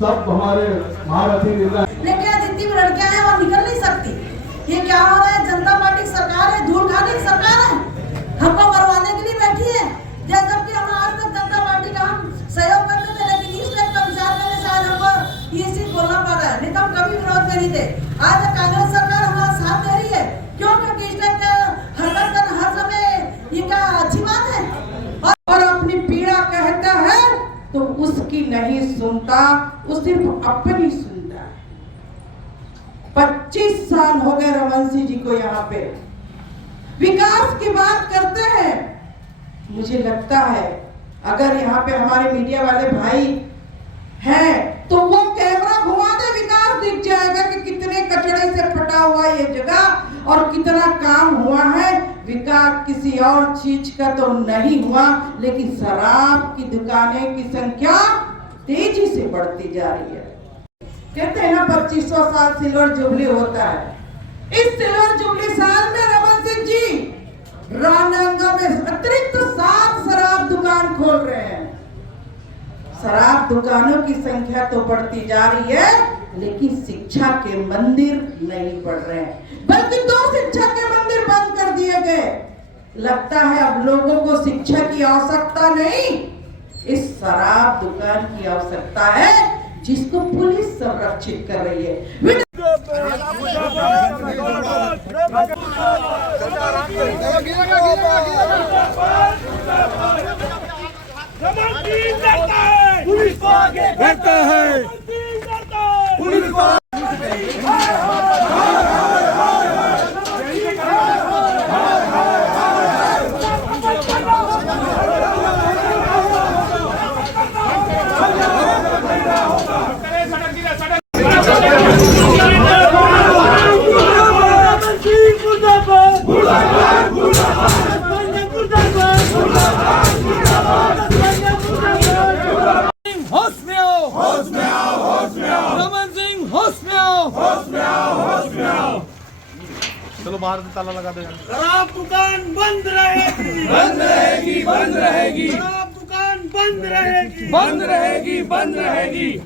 सब हमारे महारथी नेता। लेकिन जितनी भी लड़कियां हैं वो निकल नहीं सकती। ये क्या हो रहा है? जनता पार्टी सरकार है, धूल खाने की सरकार है, हमको मरवाने के लिए बैठी है। जबकि हम आज तक जनता पार्टी का हम सहयोग करते थे, लेकिन इस टाइप का विचार करने से आज हमको ये चीज बोलना पड़ रहा है। नहीं तो हम कभी विरोध में नहीं थे। आज कांग्रेस सरकार हमारा साथ दे रही है। क्यों? क्योंकि इस टाइप का हरकत करना हर समय ये क्या अच्छी बात है? और अपनी पीड़ा कहता है तो उसकी नहीं सुनता, वो सिर्फ अपनी सुनता है। 25 साल हो गए रमन सिंह जी को यहाँ पे विकास की बात करते हैं। मुझे लगता है अगर यहाँ पे हमारे मीडिया वाले भाई हैं तो वो कैमरा घुमा दे, विकास दिख जाएगा कि कितने कचड़े से फटा हुआ ये जगह और कितना काम हुआ है। विकास किसी और चीज का तो नहीं हुआ, लेकिन शराब की दुकानें की संख्या तेजी से बढ़ती जा रही है। कहते हैं ना 2500 साल सिल्वर जुबली होता है। इस सिल्वर जुबली साल में रमन सिंह जी राजनांदगांव में अतिरिक्त 7 शराब दुकान खोल रहे हैं। शराब दुकानों की संख्या तो बढ़ती जा रही है, लेकिन शिक्षा के मंदिर नहीं बढ़ रहे हैं, बल्कि 2 शिक्षा के मंदिर बंद कर दिए गए। लगता है अब लोगों को शिक्षा की आवश्यकता नहीं, इस शराब दुकान की आवश्यकता है, जिसको पुलिस संरक्षित कर रही है। पुलिस को आगे करता है, पुलिस को चलो बाहर से ताला लगा दो। शराब दुकान बंद रहेगी, बंद रहेगी, बंद रहेगी, शराब दुकान बंद रहेगी, बंद रहेगी, बंद रहेगी।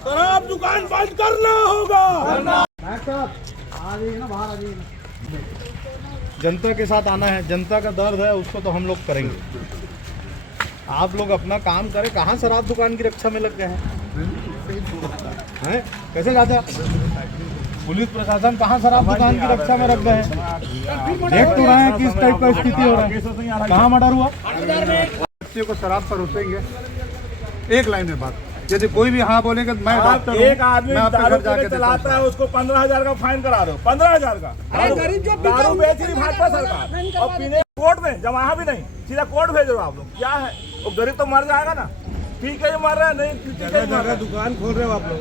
शराब दुकान बंद करना होगा। जनता के साथ आना है, जनता का दर्द है उसको तो हम लोग करेंगे। आप लोग अपना काम करें। कहाँ शराब दुकान की रक्षा में लग गए हैं? कैसे राजा पुलिस प्रशासन कहाँ शराब दुकान की रक्षा में रख गए हैं? देख तो रहे हैं किस टाइप का स्थिति हो रहा है। कहाँ मर्डर हुआ? बच्चे को शराब परोसेंगे, एक लाइन में बात। यदि कोई भी हाँ बोलेगा मैं डॉक्टर हूं, एक आदमी मैं अपने घर जाके चलाता है, उसको 15,000 का फाइन करा दो। 15,000 का दारू बेच रही भाजपा सरकार, और पीने कोर्ट में जमा भी नहीं, सीधा कोर्ट भेज दो आप लोग। क्या है वो गरीब तो मर जाएगा ना, ठीक है मर रहा है, नहीं दुकान खोल रहे हो आप लोग।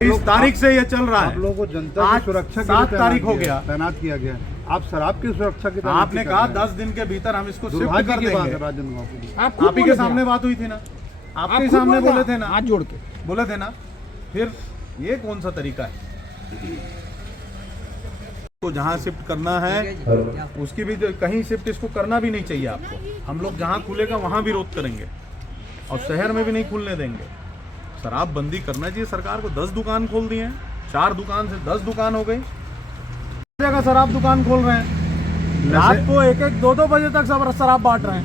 30 तारीख से ये चल रहा है। आप लोगों को जनता की सुरक्षा के लिए 7 तारीख हो गया, तैनात किया गया। आप शराब की सुरक्षा की आपने कहा 10 दिन के भीतर हम इसको शिफ्ट कर देंगे। आप ही के सामने बात हुई थी ना, आपके सामने बोले थे ना, हाथ जोड़ के बोले थे ना। फिर ये कौन सा तरीका है? तो जहाँ शिफ्ट करना है उसकी भी कहीं शिफ्ट इसको करना भी नहीं चाहिए आपको। हम लोग जहाँ खुलेगा वहाँ विरोध करेंगे और शहर में भी नहीं खुलने देंगे। शराब बंदी करना चाहिए सरकार को। 10 दुकान खोल दिए हैं, 4 दुकान से 10 दुकान हो गई। जगह शराब दुकान खोल रहे हैं, रात को 1-1, 2-2 बजे तक सब शराब बांट रहे हैं।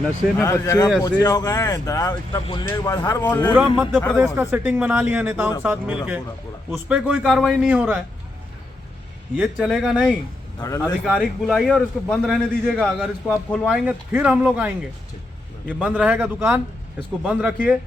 नशे में बच्चे ऐसे हो गए हैं। इतना खुलने के बाद हर मोहल्ले पूरा मध्य प्रदेश का सेटिंग बना लिया नेताओं के साथ मिलके, उस पर कोई कार्रवाई नहीं हो रहा है। ये चलेगा नहीं। आधिकारिक बुलाइए और इसको बंद रहने दीजिएगा। अगर इसको आप खुलवाएंगे फिर हम लोग आएंगे। ये बंद रहेगा दुकान, इसको बंद रखिए।